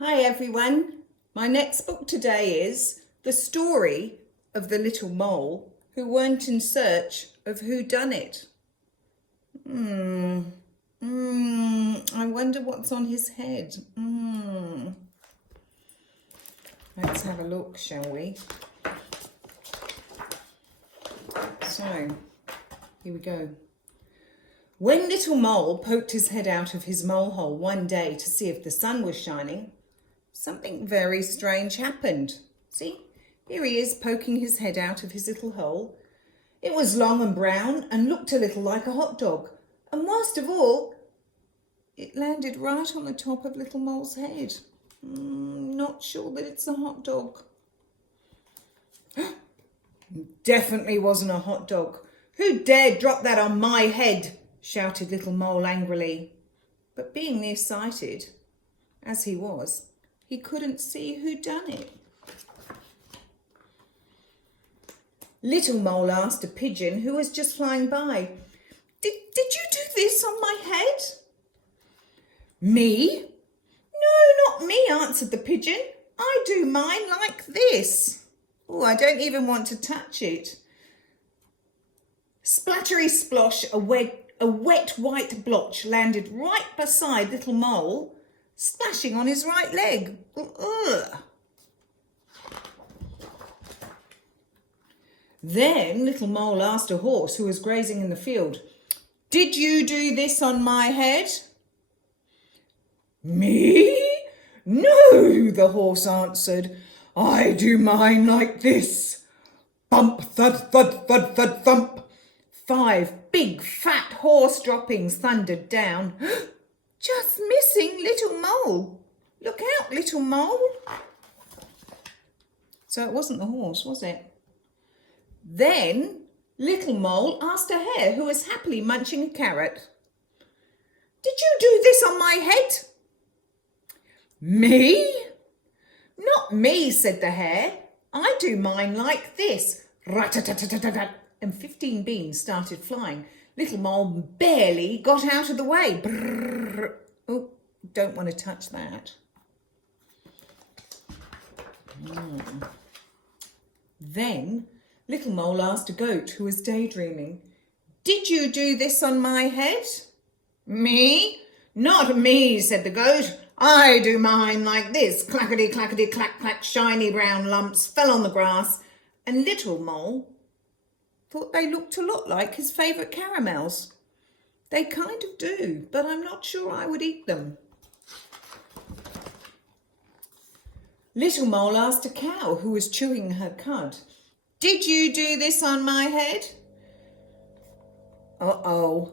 Hi everyone, my next book today is the story of the little mole who went in search of whodunit. I wonder what's on his head. Let's have a look, shall we? So, here we go. When little mole poked his head out of his mole hole one day to see if the sun was shining, something very strange happened. See, here he is poking his head out of his little hole. It was long and brown and looked a little like a hot dog. And worst of all, it landed right on the top of little mole's head. Not sure that it's a hot dog. Definitely wasn't a hot dog. Who dared drop that on my head? Shouted little mole angrily. But being nearsighted, as he was, he couldn't see who'd done it. Little mole asked a pigeon who was just flying by, Did you do this on my head? Me? No, not me, answered the pigeon. I do mine like this. Oh, I don't even want to touch it. Splattery splosh, a wet white blotch landed right beside little mole, splashing on his right leg. Ugh. Then little mole asked a horse who was grazing in the field, Did you do this on my head? Me? No, the horse answered. I do mine like this. Bump, thud, thud, thud, thud, thump. 5 big fat horse droppings thundered down. Just missing little mole. Look out, little mole. So it wasn't the horse, was it? Then little mole asked a hare who was happily munching a carrot. Did you do this on my head? Me? Not me, said the hare. I do mine like this. Rat-a-tat-tat-tat-tat. And 15 beans started flying. Little mole barely got out of the way. Brrr. Oh, don't want to touch that. Then little mole asked a goat who was daydreaming, Did you do this on my head? Me? Not me, said the goat. I do mine like this. Clackety, clackety, clack, clack, shiny brown lumps fell on the grass, and little mole thought they looked a lot like his favourite caramels. They kind of do, but I'm not sure I would eat them. Little mole asked a cow who was chewing her cud, Did you do this on my head? Uh-oh.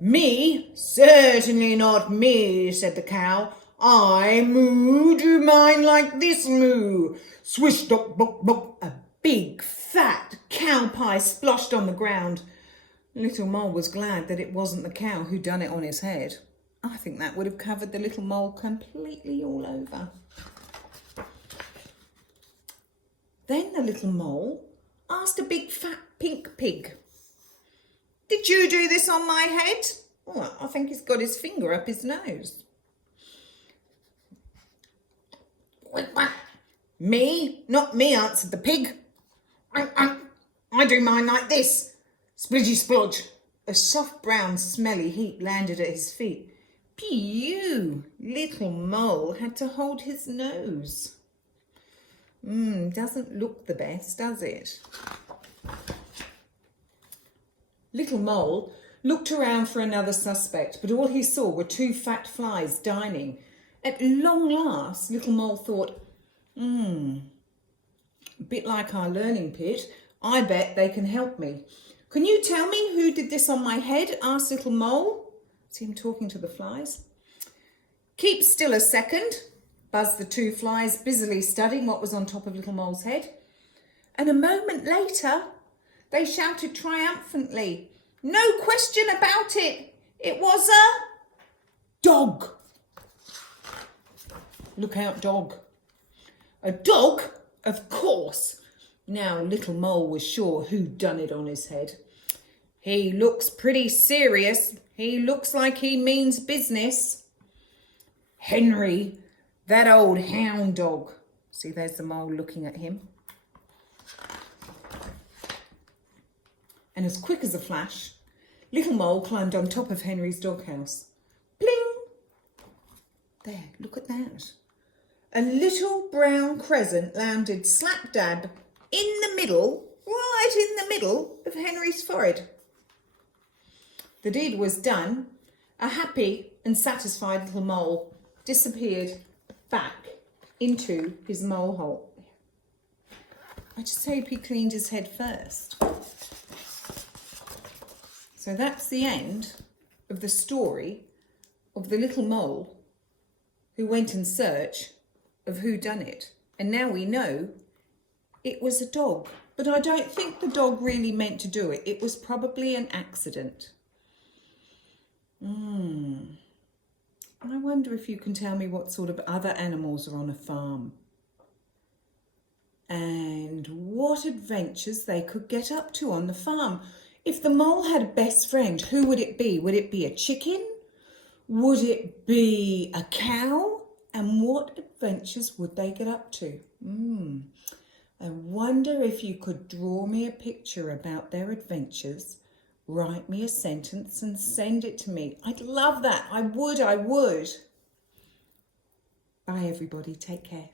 Me? Certainly not me, said the cow. I do mine like this moo. Swish, dop, bop, bop. A big, fat cow pie sploshed on the ground. Little mole was glad that it wasn't the cow who done it on his head. I think that would have covered the little mole completely all over. Then the little mole asked a big, fat, pink pig, Did you do this on my head? Oh, I think he's got his finger up his nose. Me? Not me, answered the pig. I do mine like this. Splidgy splodge. A soft brown smelly heap landed at his feet. Pew! Little mole had to hold his nose. Doesn't look the best, does it? Little mole looked around for another suspect, but all he saw were 2 fat flies dining. At long last, little mole thought, a bit like our learning pit, I bet they can help me. Can you tell me who did this on my head? Asked little mole. See him talking to the flies. Keep still a second, buzzed the 2 flies, busily studying what was on top of little mole's head. And a moment later, they shouted triumphantly, No question about it. It was a dog. Look out, dog. A dog? Of course. Now little mole was sure who'd done it on his head. He looks pretty serious. He looks like he means business. Henry, That old hound dog. See, there's the mole looking at him. And as quick as a flash, little mole climbed on top of Henry's doghouse. Bling! There, look at that. A little brown crescent landed slap dab in the middle, right in the middle of Henry's forehead. The deed was done. A happy and satisfied little mole disappeared back into his mole hole. I just hope he cleaned his head first. So that's the end of the story of the little mole who went in search of Whodunit. And now we know it was a dog. But I don't think the dog really meant to do it. It was probably an accident. I wonder if you can tell me what sort of other animals are on a farm and what adventures they could get up to on the farm. If the mole had a best friend, who would it be? Would it be a chicken? Would it be a cow? And what adventures would they get up to? I wonder if you could draw me a picture about their adventures, write me a sentence and send it to me. I'd love that. I would. Bye everybody. Take care.